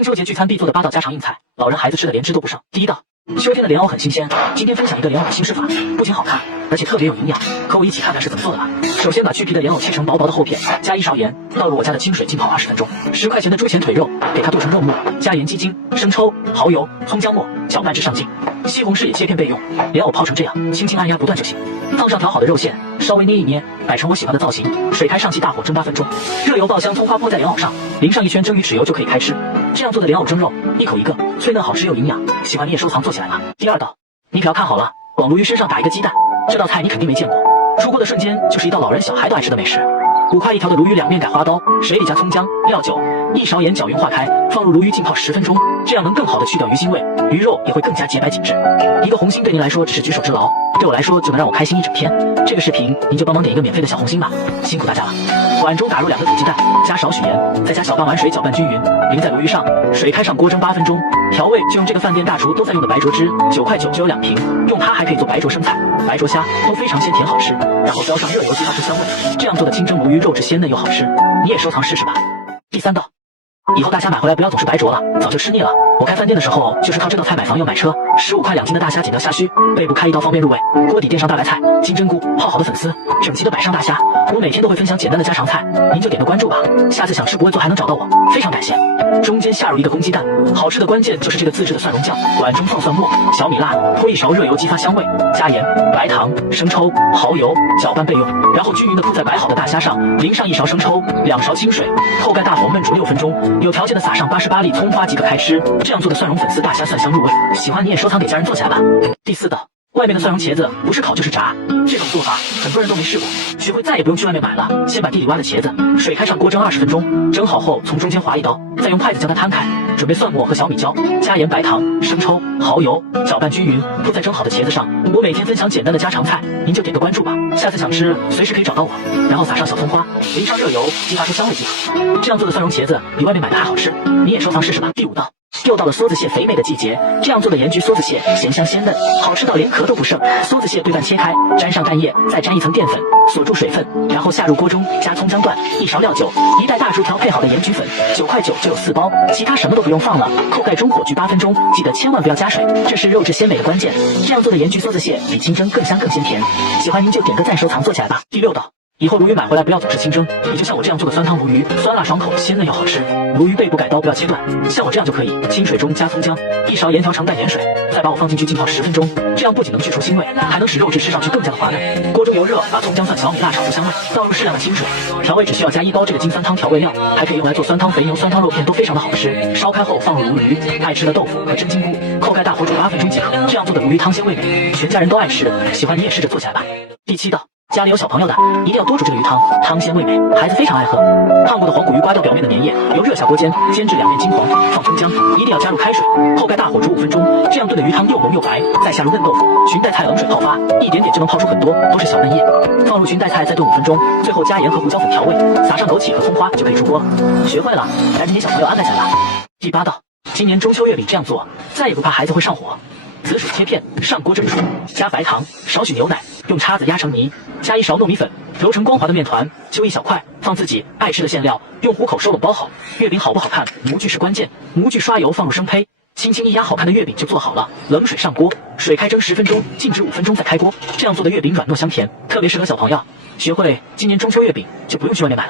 中秋节聚餐必做的8道家常硬菜，老人孩子吃的连吃都不剩。第一道，秋天的莲藕很新鲜，今天分享一个莲藕的新吃法，不仅好看，而且特别有营养。和我一起看看是怎么做的吧。首先把去皮的莲藕切成薄薄的厚片，加1勺盐，倒入我家的清水浸泡20分钟。10块钱的猪前腿肉，给它剁成肉末，加盐、鸡精、生抽、蚝油、葱姜末，搅拌至上劲。西红柿也切片备用。莲藕泡成这样，轻轻按压不断就行。放上调好的肉馅，稍微捏一捏，摆成我喜欢的造型。水开上气，大火蒸8分钟。热油爆香，葱花泼在莲藕上，淋上一圈蒸鱼豉油就可以开吃。这样做的莲藕蒸肉，一口一个，脆嫩好吃又营养。喜欢你也收藏做起来吧。第二道，你可要看好了，往鲈鱼身上打一个鸡蛋。这道菜你肯定没见过，出锅的瞬间就是一道老人小孩都爱吃的美食。5块1条的鲈鱼两面改花刀，水里加葱姜、料酒，1勺盐搅匀化开，放入鲈鱼浸泡10分钟，这样能更好的去掉鱼腥味，鱼肉也会更加洁白紧致。一个红心对您来说只是举手之劳，对我来说就能让我开心一整天。这个视频您就帮忙点一个免费的小红心吧，辛苦大家了。碗中打入2个煮鸡蛋，加少许盐，再加小半碗水搅拌均匀，淋在鲈鱼上，水开上锅蒸8分钟。调味就用这个饭店大厨都在用的白灼汁，9块9就有2瓶，用它还可以做白灼生菜、白灼虾，都非常鲜甜好吃。然后浇上热油激发出香味，这样做的清蒸鲈鱼肉质鲜嫩又好吃，你也收藏试试吧。第三道，以后大虾买回来不要总是白灼了，早就吃腻了。我开饭店的时候就是靠这道菜买房又买车。15块2斤的大虾剪掉虾须，背部开一刀方便入味。锅底垫上大白菜、金针菇、泡好的粉丝，整齐的摆上大虾。我每天都会分享简单的家常菜，您就点个关注吧。下次想吃不会做还能找到我，非常感谢。中间下入1个公鸡蛋，好吃的关键就是这个自制的蒜蓉酱。碗中放蒜末、小米辣，泼1勺热油激发香味，加盐、白糖、生抽、蚝油，搅拌备用。然后均匀的铺在摆好的大虾上，淋上1勺生抽、2勺清水，扣盖大火焖煮6分钟。有条件的撒上88粒葱花即可开吃。这样做的蒜蓉粉丝大虾蒜香入味，喜欢你也收藏给家人做起来吧。第4道，外面的蒜蓉茄子不是烤就是炸，这种做法很多人都没试过，学会再也不用去外面买了。先把地里挖的茄子，水开上锅蒸20分钟，蒸好后从中间划1刀，再用筷子将它摊开，准备蒜末和小米椒，加盐、白糖、生抽、蚝油，搅拌均匀，铺在蒸好的茄子上。我每天分享简单的家常菜，您就点个关注吧。下次想吃随时可以找到我，然后撒上小葱花，淋上热油，激发出香味即可。这样做的蒜蓉茄子比外面买的还好吃，你也收藏试试吧。第5道，又到了梭子蟹肥美的季节，这样做的盐焗梭子蟹咸香鲜嫩，好吃到连壳都不剩。梭子蟹对半切开，沾上干叶，再沾一层淀粉，锁住水分，然后下入锅中，加葱姜段，1勺料酒，1袋大厨调配好的盐焗粉，9块9就有4包，其他什么都不用放了。扣盖中火焗8分钟，记得千万不要加水，这是肉质鲜美的关键。这样做的盐焗梭子蟹比清蒸更香更鲜甜，喜欢您就点个赞收藏做起来吧。第6道，以后鲈鱼买回来不要总是清蒸，你就像我这样做的酸汤鲈鱼，酸辣爽口，鲜嫩又好吃。鲈鱼背部改刀不要切断，像我这样就可以。清水中加葱姜，1勺盐调成淡盐水，再把我放进去浸泡10分钟。这样不仅能去除腥味，还能使肉质吃上去更加的滑嫩。锅中油热，把葱姜蒜、小米辣炒出香味，倒入适量的清水，调味只需要加1包这个金酸汤调味料，还可以用来做酸汤肥牛、酸汤肉片都非常的好吃。烧开后放入鲈鱼，爱吃的豆腐和真金菇，扣盖大火煮8分钟即可。这样做的鲈鱼汤鲜味美，全家人都爱吃，喜欢你也试着做起来吧。第7道，家里有小朋友的，一定要多煮这个鱼汤，汤鲜味美，孩子非常爱喝。烫过的黄骨鱼刮掉表面的粘液，由热下锅煎，煎至2面金黄，放葱姜，一定要加入开水，扣盖大火煮5分钟。这样炖的鱼汤又浓又白。再下入嫩豆腐、裙带菜冷水泡发，一点点就能泡出很多，都是小嫩叶。放入裙带菜再炖5分钟，最后加盐和胡椒粉调味，撒上枸杞和葱花就可以出锅。学会了，赶紧给小朋友安排起来吧。第8道，今年中秋月饼这样做，再也不怕孩子会上火。紫薯切片，上锅蒸出，加白糖，少许牛奶，用叉子压成泥，加1勺糯米粉，揉成光滑的面团，揪一小块，放自己爱吃的馅料，用虎口收拢包好。月饼好不好看，模具是关键。模具刷油，放入生胚，轻轻一压，好看的月饼就做好了。冷水上锅，水开蒸10分钟，静置5分钟再开锅。这样做的月饼软糯香甜，特别适合小朋友。学会今年中秋月饼就不用去外面买了。